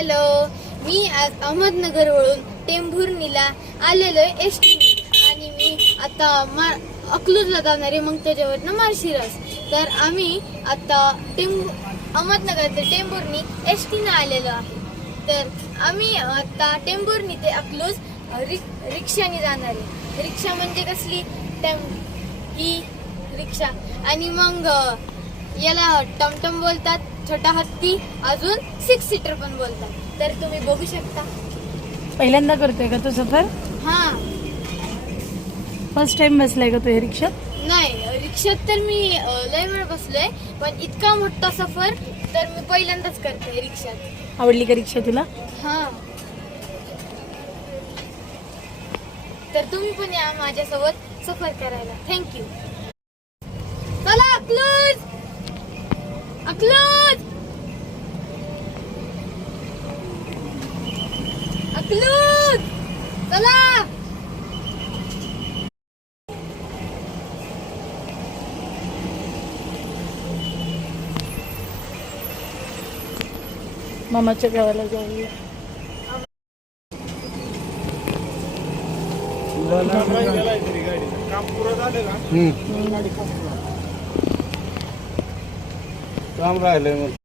Hello, मी आज अहमदनगरवरून टेंभुर्णीला आलेलो आहे एसटी आणि मी आता अकलूजला जाणार आहे, मग त्याच्यावरनं माळशिरस. तर आम्ही आता अहमदनगर ते टेंभुर्णी एसटीनं आलेलो आहे. तर आम्ही आता टेंभुर्णी ते अकलूज रिक्षाने जाणार आहे. रिक्षा म्हणजे कसली? ही रिक्षा. आणि मग याला टमटम बोलतात, छोटा हत्ती, अजून 6 सीटर पण बोलतात. तर तुम्ही बघू शकता. पहिल्यांदा करतोय का तू सफर? हा, फर्स्ट टाइम बसलाय का तू हे रिक्षात? नाही, रिक्षात तर मी लय वेळ बसलोय, पण इतका मोठा सफर तर मी पहिल्यांदाच करते रिक्षात. आवडली का रिक्षा तुला? हा, तर तुम्ही पण या माझ्यासोबत सफर करायला. थँक्यू. चला अकलूज, अकलूज, अकलूज, चला. मामाच्या गावाला जाऊया. काम राहिलंय मग.